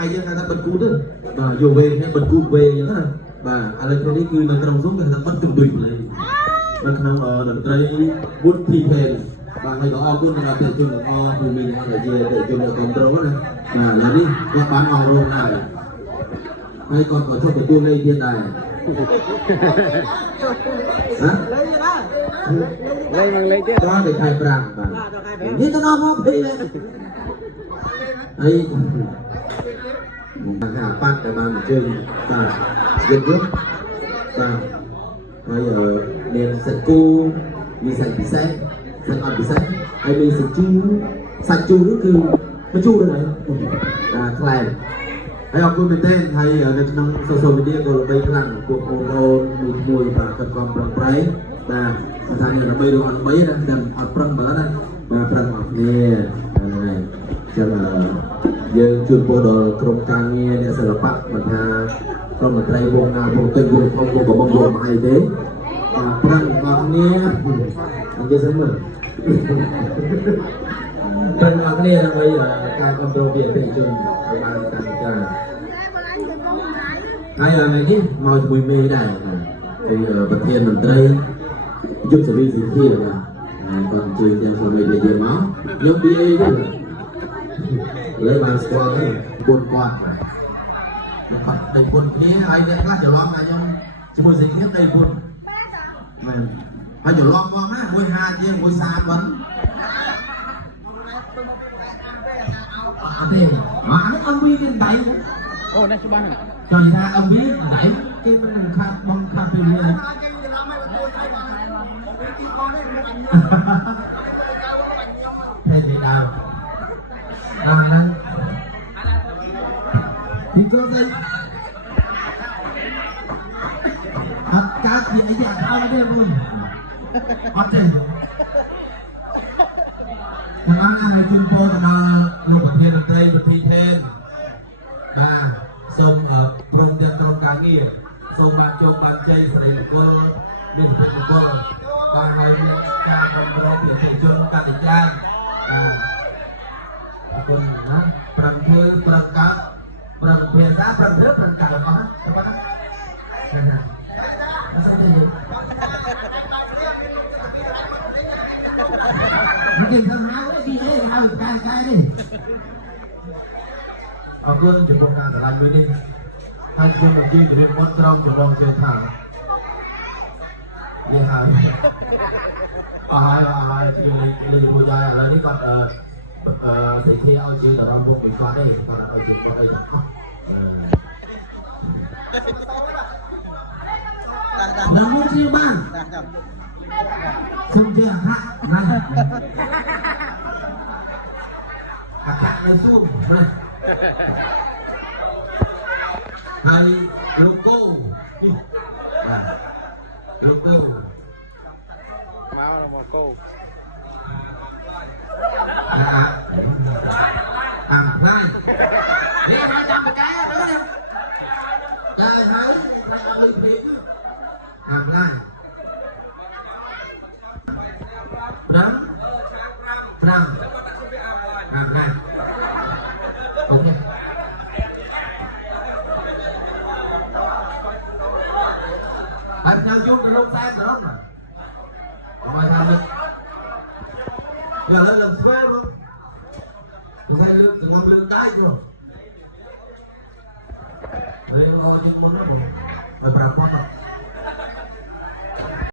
ខ្មែរយើងគេថាបិទគូទៅបាទយកវេនេះបិទគូវេអញ្ចឹងណាបាទឥឡូវនេះគឺនៅក្នុងនោះគេថាបិទកន្ទុយភ្លេងនៅក្នុងតន្ត្រី Wood People បាទហើយក៏អរគុណដល់ប្រជាជនទាំងអស់គឺមានដែលជាប្រជាជនដែលគ្រប់គ្រងណាបាទឥឡូវនេះគាត់បានអស់រួមហើយហើយគាត់ក៏ចូលទទួលលេខទៀតដែរហ៎លេខទៀតដល់ទៅខែ5បាទនេះទៅដល់មកពីហើយមកហាប៉ាត់តែបានជើងបាទជើងយកបាទហើយមានសាច់គូមានសាច់ពិសេសសាច់អត់ពិសេសហើយមានសាច់ជូរសាច់ជូរនោះគឺមិនជូរទេខ្លែងហើយអរគុណមែនទែនហើយនៅក្នុង social media ក៏ល្បីខ្លាំងពួកបងប្អូនមួយបាទគាត់ក៏ប្រឹងប្រែងបាទថានេះល្បីឬអត់ល្បីណាតែអត់ប្រឹងបើណាបាទប្រឹងអត់គ្នាហ្នឹងចឹងយើងជួនពោលដល់ក្រុមការងារអ្នកសិល្បៈមិនថាក្រុមតន្ត្រីវងណាវងទឹកវងធំវងកំងវងអីទេបាទប្រឹងអត់គ្នានិយាយស្មើប្រឹងអត់គ្នាដើម្បីការគ្រប់គ្រងពីអតិថិជនឲ្យបានតាមការហើយថ្ងៃនេះមកជាមួយមេដែរគឺប្រធានមន្ត្រីយុទ្ធសាស្ត្រវិទ្យាបាទគាត់ជួយទាំងសមាជិកយើងមកខ្ញុំ BA ទេលើបានស្គាល់ទៅពុនគាត់គាត់ដេកពុនគ្នាហើយអ្នកខ្លះច្រឡំថាខ្ញុំជាមួយសេគ្នាដេកពុនមែនហើយច្រឡំមកណាមួយ50ជាងមួយ30មិនអត់ទេអានេះអំវីគេដៃអូនេះច្បាស់ណាស់ចង់និយាយថាអំវីដៃគេមិនខាត់បងខាត់ពីវាទេthế thì đâu đang thì cơ đây hết cá gì ấy dạng không đây luôn hết rồi thằng anh này chuyên phô thằng lục bậc thiên bậc tây bậc thi thêm và sông ở vùng dân trong cá nghiệp sông ban châu ban chay sài bậc cô bên bậc cô và hai bên ca còn có biển thành chân ca định giangคนนะประเทศประกาศประเทศ啥ประเทศประกาศapa apa nah asal dia mungkin kan hal ni dia hal kai ni aku jumpa kan dalam ini hai jumpa lagi jadi mod trong jumpa chơi thangนี่ฮะอะไรที่เลยพูดได้อะไรนี่ก็สิ่งที่เอาจริงแต่เราบุกไปก่อนได้ตอนเอาจริงก็ได้แล้วมุที่บ้านซึ่งเจ้าฮะนั่นอากาศในซุ่มนะไฮโลโก้โลโก้มาโลโก้này đi ra chăm một cái nữa đi trời thấy phải ăn liên thiệt này năm năm này ok anh tham chút cái lúc tan nữa không còn ai tham đi giờ lên làm square luôn thay lương thì ngâm lương đáy rồi đây nó những món đó rồi phải làm con